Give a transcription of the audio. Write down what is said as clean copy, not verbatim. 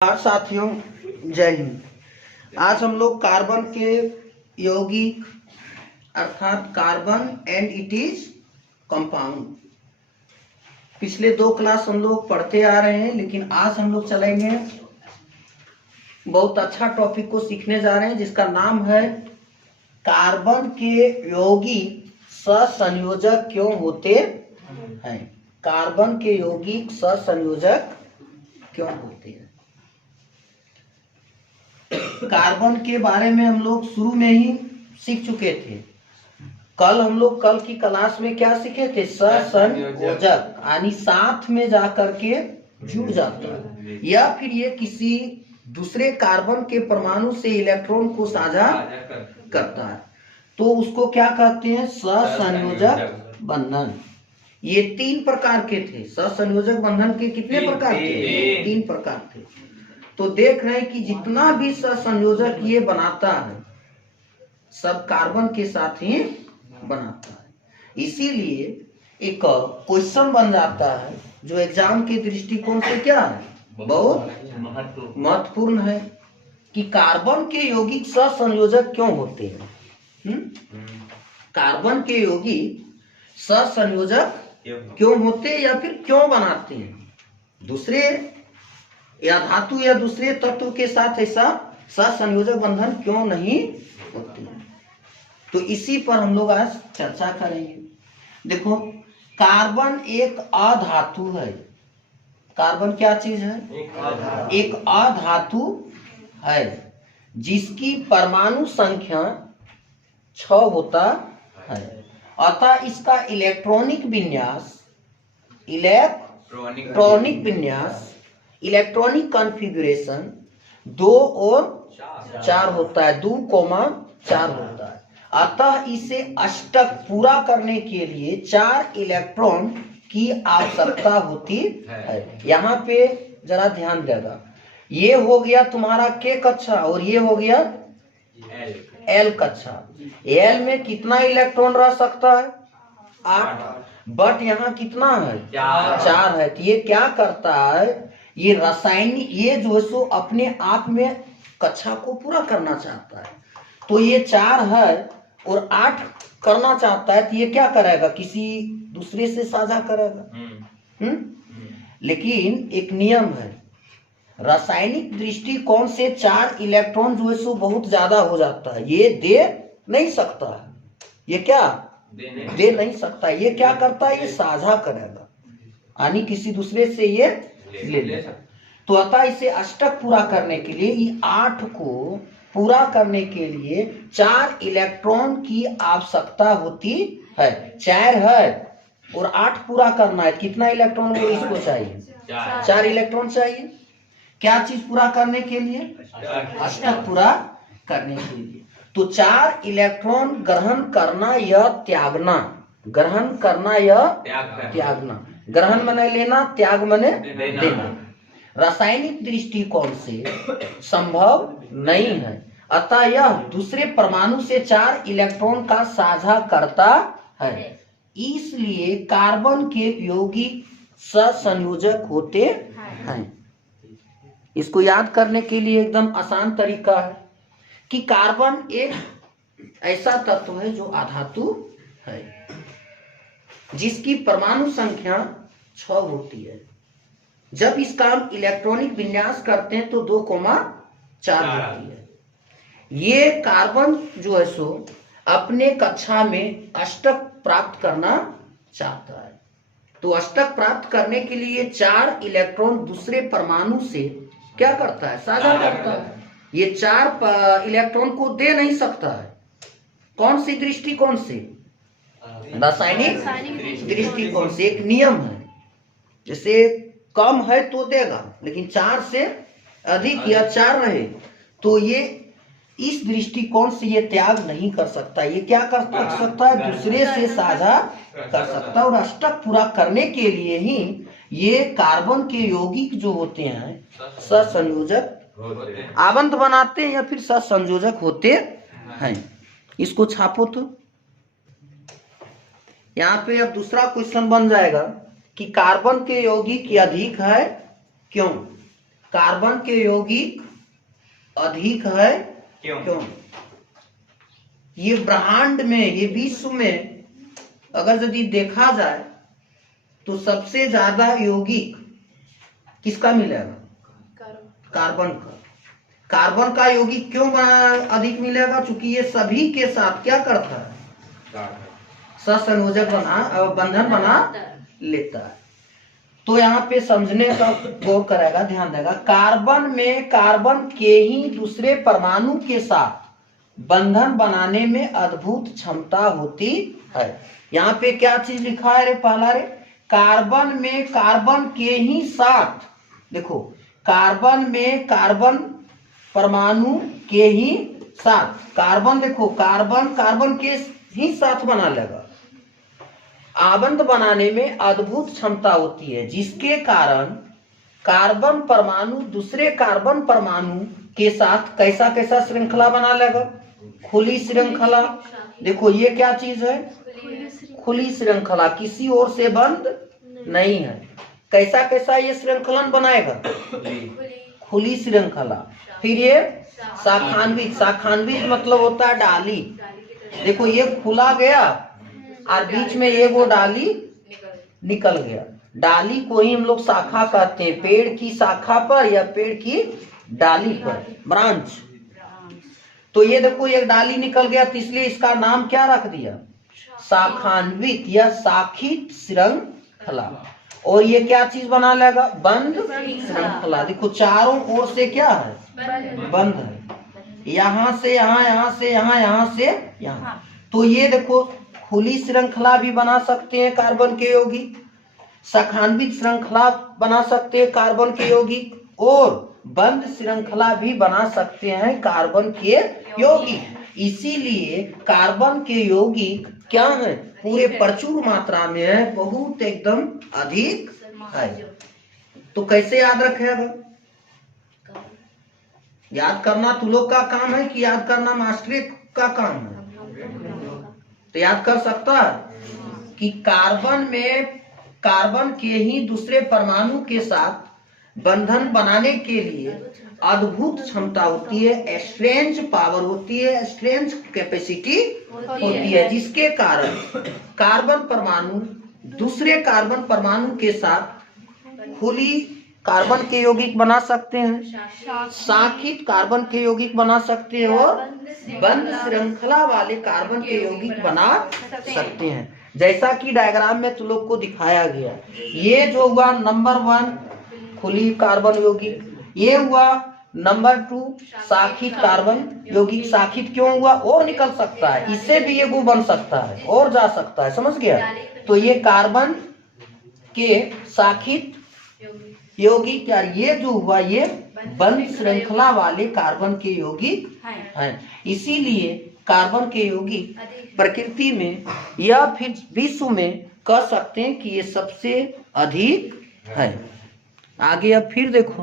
साथियों, जय हिंद। आज हम लोग कार्बन के यौगिक अर्थात carbon and it is compound पिछले 2 क्लास हम लोग पढ़ते आ रहे हैं, लेकिन आज हम लोग चलेंगे बहुत अच्छा टॉपिक को सीखने जा रहे हैं जिसका नाम है कार्बन के यौगिक सहसंयोजक क्यों होते हैं। कार्बन के यौगिक सहसंयोजक क्यों होते हैं। कार्बन के बारे में हम लोग शुरू में ही सीख चुके थे। कल की क्लास में क्या सीखे थे? सहसंयोजक यानी साथ में जाकर के जुड़ जाता है या फिर ये किसी दूसरे कार्बन के परमाणु से इलेक्ट्रॉन को साझा करता है, तो उसको क्या कहते हैं? सहसंयोजक बंधन। ये 3 प्रकार के थे। सहसंयोजक बंधन के कितने प्रकार थे? 3 प्रकार थे। तो देख रहे हैं कि जितना भी सहसंयोजक ये बनाता है सब कार्बन के साथ ही बनाता है। इसीलिए एक क्वेश्चन बन जाता है जो एग्जाम के दृष्टिकोण से क्या है, बहुत महत्वपूर्ण है कि कार्बन के यौगिक सहसंयोजक क्यों होते हैं। कार्बन के यौगिक सहसंयोजक क्यों होते हैं या फिर क्यों बनाते हैं। दूसरे या धातु या दूसरे तत्व के साथ ऐसा सहसंयोजक बंधन क्यों नहीं होते हैं, तो इसी पर हम लोग आज चर्चा करेंगे। देखो, कार्बन एक अधातु है। कार्बन क्या चीज है? एक अधातु है जिसकी परमाणु संख्या 6 होता है। अतः इसका इलेक्ट्रॉनिक विन्यास इलेक्ट्रॉनिक कॉन्फ़िगरेशन 2 और 4 होता है, 2,4 होता है। अतः इसे अष्टक पूरा करने के लिए 4 इलेक्ट्रॉन की आवश्यकता होती है। यहाँ पे जरा ध्यान देगा, ये हो गया तुम्हारा के कक्षा और ये हो गया एल कक्षा। एल में कितना इलेक्ट्रॉन रह सकता है? 8। बट यहाँ कितना है? 4 है। तो ये क्या करता है? ये रासायनिक ये जो है सो अपने आप में कक्षा को पूरा करना चाहता है। तो ये 4 है और 8 करना चाहता है, तो ये क्या करेगा? किसी दूसरे से साझा करेगा। लेकिन एक नियम है, रासायनिक दृष्टिकोण से 4 इलेक्ट्रॉन जो है सो बहुत ज्यादा हो जाता है। ये दे नहीं सकता है। ये क्या दे नहीं सकता। ये क्या करता है? ये साझा करेगा, यानी किसी दूसरे से ये ले लेगा। तो अतः इसे अष्टक पूरा करने के लिए, ये 8 को पूरा करने के लिए 4 इलेक्ट्रॉन की आवश्यकता होती है। 4 है और 8 पूरा करना है, कितना इलेक्ट्रॉन को इसको चाहिए? 4 इलेक्ट्रॉन चाहिए। क्या चीज पूरा करने के लिए? अष्टक पूरा करने के लिए। तो 4 इलेक्ट्रॉन ग्रहण करना या त्यागना। ग्रहण करना या त्यागना। ग्रहण माने लेना, त्याग माने देना। रासायनिक दृष्टिकोण से संभव नहीं है। अतः यह दूसरे परमाणु से 4 इलेक्ट्रॉन का साझा करता है। इसलिए कार्बन के यौगिक सहसंयोजक होते हैं। इसको याद करने के लिए एकदम आसान तरीका है कि कार्बन एक ऐसा तत्व है जो अधातु है जिसकी परमाणु संख्या 6 होती है। जब इसका हम इलेक्ट्रॉनिक विन्यास करते हैं तो 2,4 होती है। ये कार्बन जो है सो अपने कक्षा में अष्टक प्राप्त करना चाहता है। तो अष्टक प्राप्त करने के लिए 4 इलेक्ट्रॉन दूसरे परमाणु से क्या करता है? साझा करता है। ये 4 इलेक्ट्रॉन को दे नहीं सकता है। कौन सी दृष्टिकोण से? रासायनिक दृष्टिकोण से। एक नियम है, जैसे कम है तो देगा, लेकिन 4 से अधिक या 4 रहे तो ये इस दृष्टिकोण से ये त्याग नहीं कर सकता। ये क्या कर सकता है? दूसरे से साझा कर सकता है। और अष्टक पूरा करने के लिए ही ये कार्बन के यौगिक जो होते हैं सहसंयोजक आवंत बनाते हैं या फिर सहसंयोजक होते हैं। इसको छापो तो यहाँ पे अब दूसरा क्वेश्चन बन जाएगा कि कार्बन के यौगिक अधिक है क्यों। कार्बन के यौगिक अधिक है। क्यों? ये ब्रह्मांड में, ये विश्व में अगर यदि देखा जाए तो सबसे ज्यादा यौगिक किसका मिलेगा? कार्बन का। कार्बन का यौगिक क्यों अधिक मिलेगा? क्योंकि ये सभी के साथ क्या करता है? सहसंयोजक बंधन बना लेता है। तो यहाँ पे समझने का गौर करेगा, ध्यान देगा। कार्बन में कार्बन के ही दूसरे परमाणु के साथ बंधन बनाने में अद्भुत क्षमता होती है। यहाँ पे क्या चीज लिखा है रे? पहला रे, कार्बन में कार्बन के ही साथ, देखो कार्बन में कार्बन परमाणु के ही साथ, कार्बन देखो कार्बन कार्बन के ही साथ बना लेगा, आबंध बनाने में अद्भुत क्षमता होती है, जिसके कारण कार्बन परमाणु दूसरे कार्बन परमाणु के साथ कैसा कैसा श्रृंखला बना लेगा? खुली श्रृंखला। देखो ये क्या चीज है? खुली श्रृंखला, किसी ओर से बंद नहीं है। कैसा कैसा ये श्रृंखलन बनाएगा? खुली श्रृंखला। फिर ये शाखान्वित, शाखान्वित मतलब होता है डाली। देखो ये खुला गया और बीच में ये वो डाली निकल गया। डाली को ही हम लोग शाखा कहते हैं, पेड़ की शाखा पर या पेड़ की डाली पर, ब्रांच। तो ये देखो ये डाली निकल गया, तो इसलिए इसका नाम क्या रख दिया? शाखान्वित या शाखित श्रृंखला। और ये क्या चीज बना लेगा? बंद श्रृंखला। देखो चारों ओर से क्या है? बंद है। यहाँ से यहाँ, यहाँ से यहाँ, यहाँ से यहाँ। तो ये देखो खुली श्रृंखला भी बना सकते हैं कार्बन के यौगिक, शाखान्वित श्रृंखला बना सकते हैं कार्बन के यौगिक, और बंद श्रृंखला भी बना सकते हैं कार्बन के यौगिक। इसीलिए कार्बन के यौगिक क्या है? पूरे प्रचुर मात्रा में है, बहुत एकदम अधिक है। तो कैसे याद रखेगा? याद करना तुम लोग का काम है कि याद करना मास्टरी का काम है? तो याद कर सकता है कि कार्बन में कार्बन के ही दूसरे परमाणु के साथ बंधन बनाने के लिए अद्भुत क्षमता होती है, स्ट्रेंज पावर होती है, स्ट्रेंज कैपेसिटी होती है, जिसके कारण कार्बन परमाणु दूसरे कार्बन परमाणु के साथ खुली कार्बन के यौगिक बना सकते हैं, शाखित कार्बन के यौगिक बना सकते हैं, और बंद श्रृंखला वाले कार्बन के यौगिक बना सकते हैं। जैसा कि डायग्राम में तुम लोग को दिखाया गया, ये जो हुआ नंबर 1 खुली कार्बन यौगिक, ये हुआ नंबर 2 शाखित कार्बन यौगिक। शाखित क्यों हुआ? और निकल सकता है, इससे भी ये गुण बन सकता है और जा सकता है, समझ गया? तो ये कार्बन के शाखित यौगिक, यार ये जो हुआ ये बंद श्रृंखला वाले कार्बन के यौगिक हैं। इसीलिए कार्बन के यौगिक प्रकृति में या फिर विश्व में कह सकते हैं कि ये सबसे अधिक है। आगे अब फिर देखो